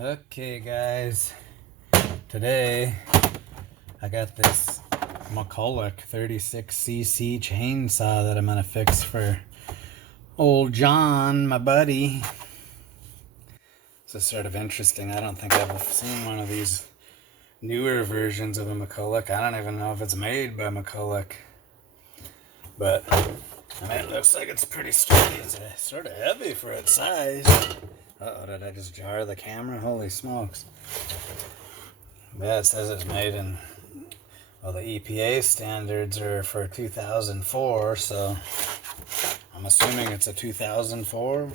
Okay guys, today I got this McCulloch 36cc chainsaw that I'm gonna fix for old John, my buddy. This is sort of interesting. I don't think I've ever seen one of these newer versions of a McCulloch. I don't even know if it's made by McCulloch, but I mean, it looks like it's pretty sturdy. It's sort of heavy for its size. Uh-oh, did I just jar the camera? Holy smokes. Yeah, it says it's made in, well, the EPA standards are for 2004, so I'm assuming it's a 2004.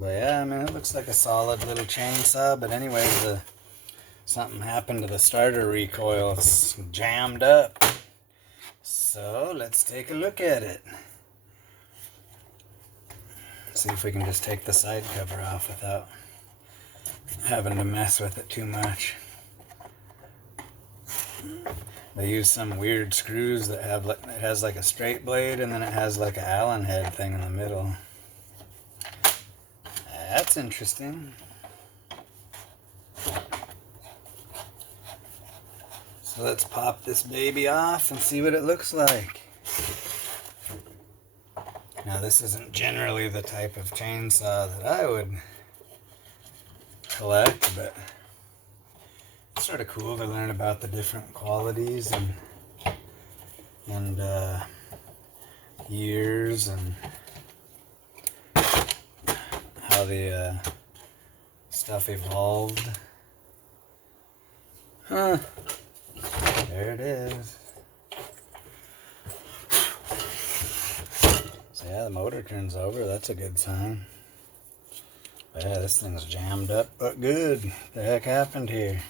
But yeah, I mean, it looks like a solid little chainsaw, but anyways, something happened to the starter recoil. It's jammed up. So let's take a look at it. See if we can just take the side cover off without having to mess with it too much. They use some weird screws that have, it has like a straight blade and then it has like an Allen head thing in the middle. That's interesting. So let's pop this baby off and see what it looks like. Now this isn't generally the type of chainsaw that I would collect, but it's sort of cool to learn about the different qualities and years and how the stuff evolved. Huh. There it is. So yeah, the motor turns over. That's a good sign. But yeah, this thing's jammed up, but good. What the heck happened here?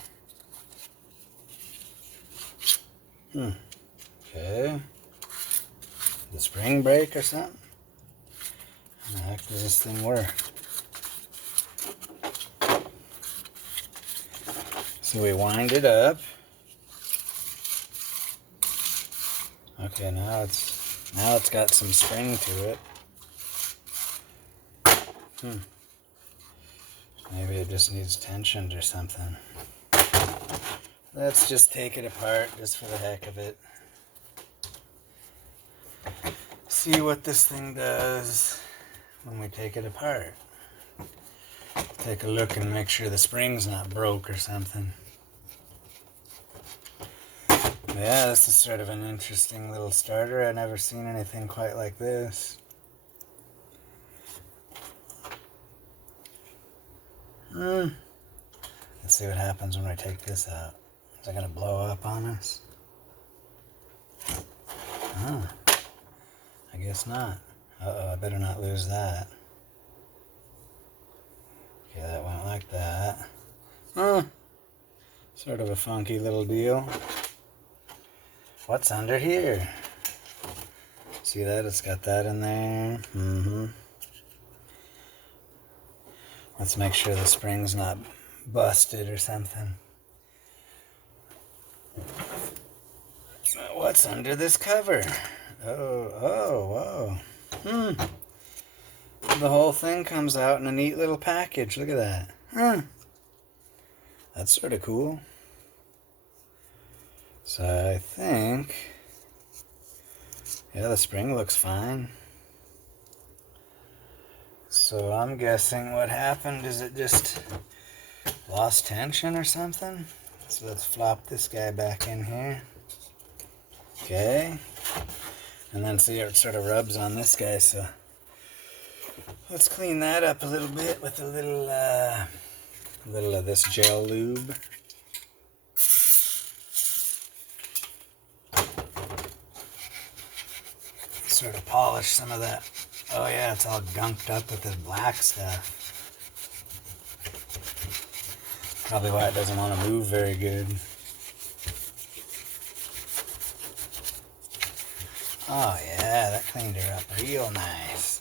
Okay. The spring break or something? How the heck does this thing work? So we wind it up. Okay, now it's got some spring to it. Maybe it just needs tensioned or something. Let's just take it apart just for the heck of it. See what this thing does when we take it apart. Take a look and make sure the spring's not broke or something. Yeah, this is sort of an interesting little starter. I've never seen anything quite like this. Let's see what happens when I take this out. Is it going to blow up on us? Oh, I guess not. Uh-oh, I better not lose that. Okay, that went like that. Sort of a funky little deal. What's under here? See that? It's got that in there. Let's make sure the spring's not busted or something. What's under this cover? Oh, whoa. The whole thing comes out in a neat little package. Look at that. That's sort of cool. So I think, yeah, the spring looks fine. So I'm guessing what happened is it just lost tension or something. So let's flop this guy back in here. Okay. And then see how it sort of rubs on this guy. So let's clean that up a little bit with a little of this gel lube. Sort of polish some of that. Oh yeah, it's all gunked up with this black stuff. Probably why it doesn't want to move very good. Oh yeah, that cleaned her up real nice.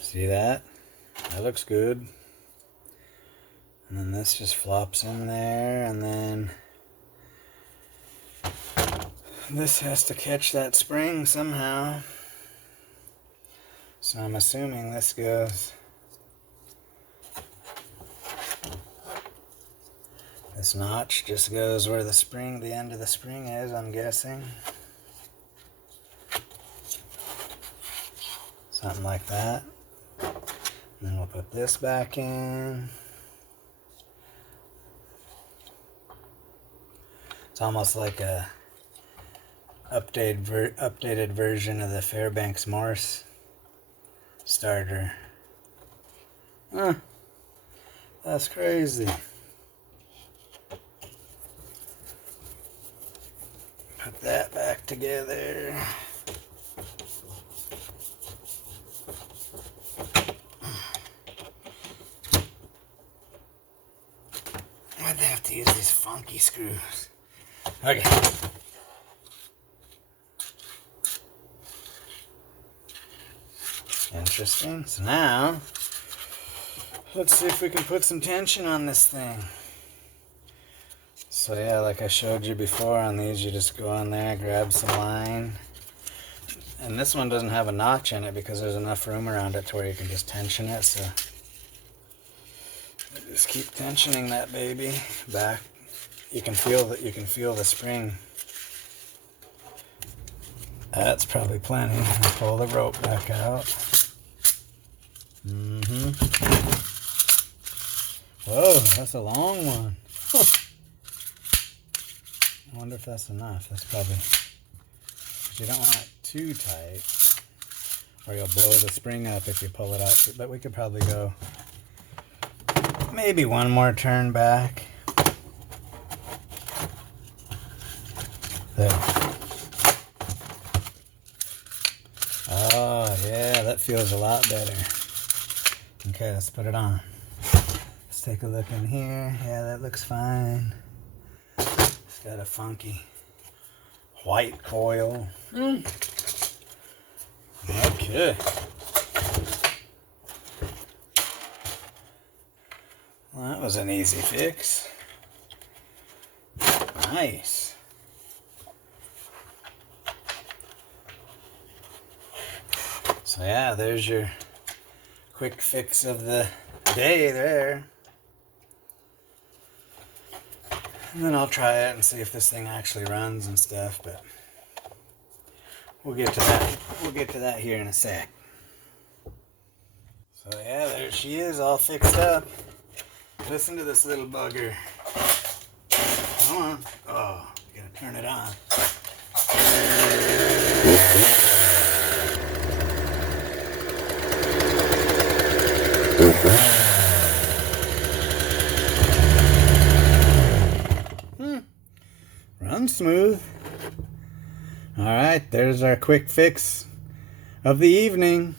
See that? That looks good. And then this just flops in there, and then this has to catch that spring somehow. So I'm assuming this goes, this notch just goes where the spring, the end of the spring is, I'm guessing. Something like that. And then we'll put this back in. It's almost like a updated version of the Fairbanks Morse starter. Huh. That's crazy. Put that back together. Why'd they have to use these funky screws? Okay. Interesting. So now, let's see if we can put some tension on this thing. So yeah, like I showed you before on these, you just go on there, grab some line. And this one doesn't have a notch in it because there's enough room around it to where you can just tension it. So just keep tensioning that baby back. You can feel that. You can feel the spring. That's probably plenty. I'll pull the rope back out. Whoa, that's a long one. I wonder if that's enough. That's probably, you don't want it too tight, or you'll blow the spring up if you pull it out. But we could probably go maybe one more turn back. There. Oh yeah, that feels a lot better. Okay, let's put it on. Let's take a look in here. Yeah, that looks fine. It's got a funky white coil. Okay. Well, that was an easy fix. Nice. So yeah, there's your quick fix of the day there. And then I'll try it and see if this thing actually runs and stuff, but we'll get to that. We'll get to that here in a sec. So yeah, there she is, all fixed up. Listen to this little bugger. Come on. Oh, you gotta turn it on. Run smooth. All right, there's our quick fix of the evening.